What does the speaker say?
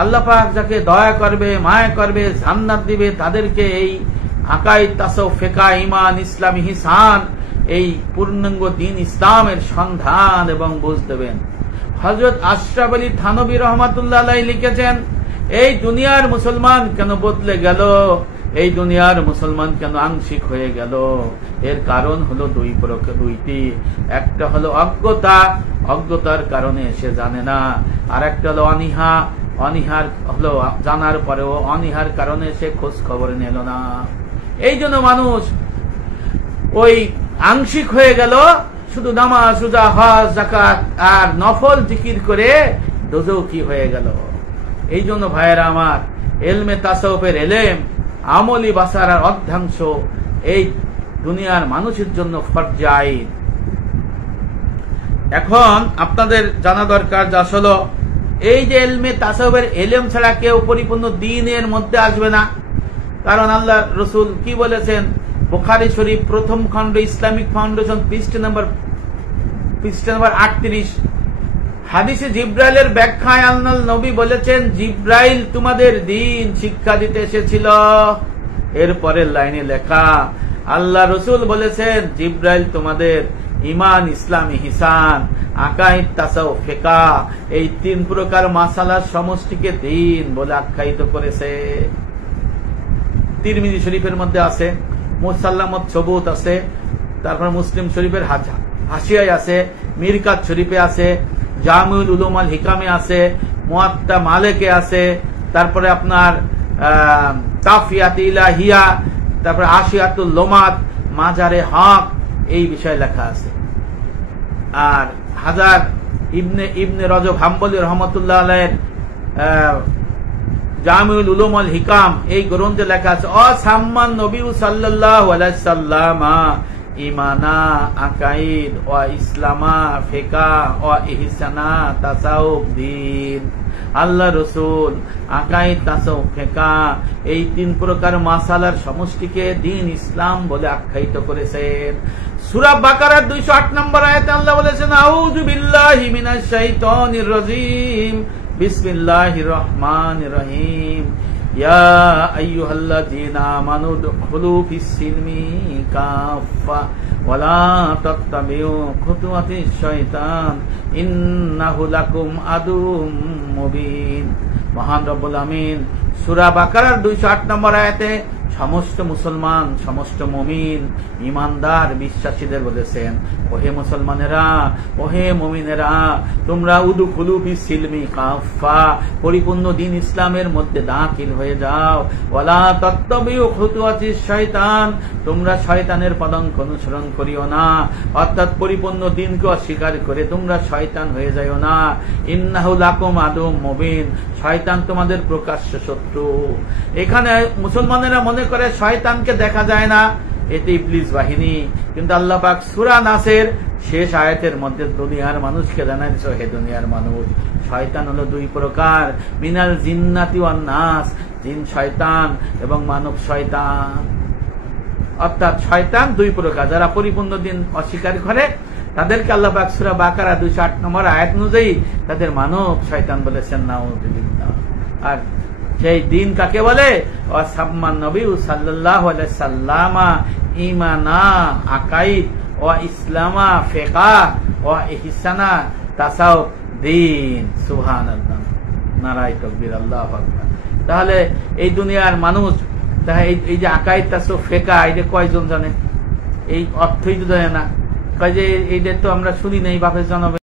আল্লাহ পাক যাকে দয়া করবে, মায়া করবে, জান্নাত দিবে, তাদেরকে এই আকাইদ, তাসাউফ, ফিকহ, ঈমান, ইসলাম, ইহসান, এই পূর্ণাঙ্গ দ্বীন ইসলামের সন্ধান এবং বুঝ দেবেন। হযরত আশরাফ আলী থানভী রহমাতুল্লাহ আলাইহি লিখেছেন, এই দুনিয়ার মুসলমান কেন বদলে গেল, এই দুনিয়ার মুসলমান কেন আংশিক হয়ে গেল, এর কারণ হলো দুইটি। একটা হলো অজ্ঞতা, অজ্ঞতার কারণে সে জানে না, আর একটা হলো অনীহা, অনীহার হলো জানার পরেও অনীহার কারণে সে খোঁজ খবর নিল না। এই জন্য মানুষ ওই আংশিক হয়ে গেল, শুধু নামাজ, রোজা, হজ, যাকাত আর নফল জিকির করে দোজখী হয়ে গেল। এই জন্য ভাইয়েরা আমার, ইলমে তাসাউফের ইলম আমলি বাসারার অর্ধাংশ এই দুনিয়ার মানুষের জন্য ফরজ আইন। এখন আপনাদের জানা দরকার যে আসলে এই যে ইলমে তাসাউফের ইলম ছাড়া কেউ পরিপূর্ণ দ্বীনের মধ্যে আসবে না। কারণ আল্লাহ রাসূল কি বলেছেন, বুখারী শরীফ প্রথম খণ্ড ইসলামিক ফাউন্ডেশন পৃষ্ঠা নম্বর 38 হাদিসে জিব্রাইলের ব্যাখ্যায় আল্লাহ নবী বলেছেন, জিব্রাইল তোমাদের দ্বীন শিক্ষা দিতে এসেছিল। এরপরের লাইনে লেখা, আল্লাহ রাসূল বলেছেন, জিব্রাইল তোমাদের ঈমান, ইসলাম, ইহসান, আকাইদ, তাসাউফ, ফিকহ এই 3 প্রকার মাসালার সমষ্টিকে দ্বীন বলে আখ্যায়িত করেছে। তিরমিজি শরীফের মধ্যে আছে, মুসাল্লামত সবুত আছে, তারপর মুসলিম শরীফের হাসিয়ায় আছে, মিরকাত শরীফে আছে, জামিউল উলুম আল হিকামে আছে, মুয়াত্তা মালিকে আছে, তারপরে আপনার কাফিয়াত ইলাহিয়া, তারপরে আশিয়াতুল লোমাত, মাজারে হক এই বিষয়ে লেখা আছে। আর হাজার ইবনে রজব হাম্বলী রহমতুল্লাহ আলাইহির জামিউল উলুম আল হিকাম এই গ্রন্থে লেখা আছে, অসাম্মান নবী সাল্লাল্লাহু আলাইহি সাল্লাম ইমানা, আকাইদ ও ইসলামা, ফিকহ ও ইহসানা, তাসাউফ দ্বীন। আল্লাহ রাসূল আকাইদ, তাসাউফ, ফিকহ এই 3 প্রকার মাসালার সমষ্টিকে দ্বীন ইসলাম বলে আখ্যায়িত করেছেন। সূরা বাকারার 208 নম্বর আয়াতে আল্লাহ বলেছেন, আউযু বিল্লাহি মিনাশ শাইতানির রাজীম, বিসমিল্লাহির রহমানির রহিম, ইয়া আইয়ুহাল্লাযীনা আমানু দুখুলু ফিস-সিলমি কাফা ওয়া লা তাত্তাবিউ খুতুওয়াতিশ শাইতান ইন্নাহু লাকুম আদুউম মুবিন। মহান রব্বুল আমিন সূরা বাকারার 208 নম্বর আয়াতে সমস্ত মুসলমান, সমস্ত মুমিন, ইমানদার, বিশ্বাসীদের বলেছেন, ওহে মুসলমানেরা, ওহে মুমিনেরা, তোমরা উদখুলু ফিস-সিলমি কাফা পরিপূর্ণ দ্বীন ইসলামের মধ্যে দাখিল হয়ে যাও। ওয়ালা তাত্তাবিউ খুতুওয়াতিশ শাইতান, তোমরা শয়তানের পদাঙ্ক অনুসরণ করিও না, অর্থাৎ পরিপূর্ণ দ্বীনকে অস্বীকার করে তোমরা শয়তান হয়ে যাও না। ইন্নাহু লাকুম আদুউম মুবিন, শয়তান তোমাদের প্রকাশ্য শত্রু। এখানে মুসলমানেরা মনে করে শয়তানকে দেখা যায় না, এতে ইবলিস বাহিনী, কিন্তু আল্লাহ পাক সূরা নাসের শেষ আয়াতের মধ্যে দুনিয়ার মানুষকে জানাইছে, হে দুনিয়ার মানুষ, শয়তান হলো 2 প্রকার, মিনাল জিন্নাতি ওয়ান নাস, জিন শয়তান এবং মানব শয়তান। অর্থাৎ শয়তান 2 প্রকার, যারা পরিপূর্ণ দ্বীন অস্বীকার করে তাদেরকে আল্লাহ পাক সূরা বাকারা 208 নম্বর আয়াত অনুযায়ী তাদের মানব শয়তান বলেছেন, নাউযুবিল্লাহ। আর সেই দিন কাকে বলে, ওয়াসাম্মান নবী সাল্লাল্লাহু আলাইহি সাল্লাম ঈমানা, আকাইদ ও ইসলামা, ফিকহ ও ইহসানা, তাসাউফ দ্বীন। সুবহানাল্লাহ, নারায়ে তাকবীর, আল্লাহু আকবার। তাহলে এই দুনিয়ার মানুষ এই যে আকাইদ, তাসাউফ, ফিকহ এটা কয়জন জানে? এই অর্থই তো জানে না। কয় যে এইটা তো আমরা শুনি নাই বাপের জন্মে।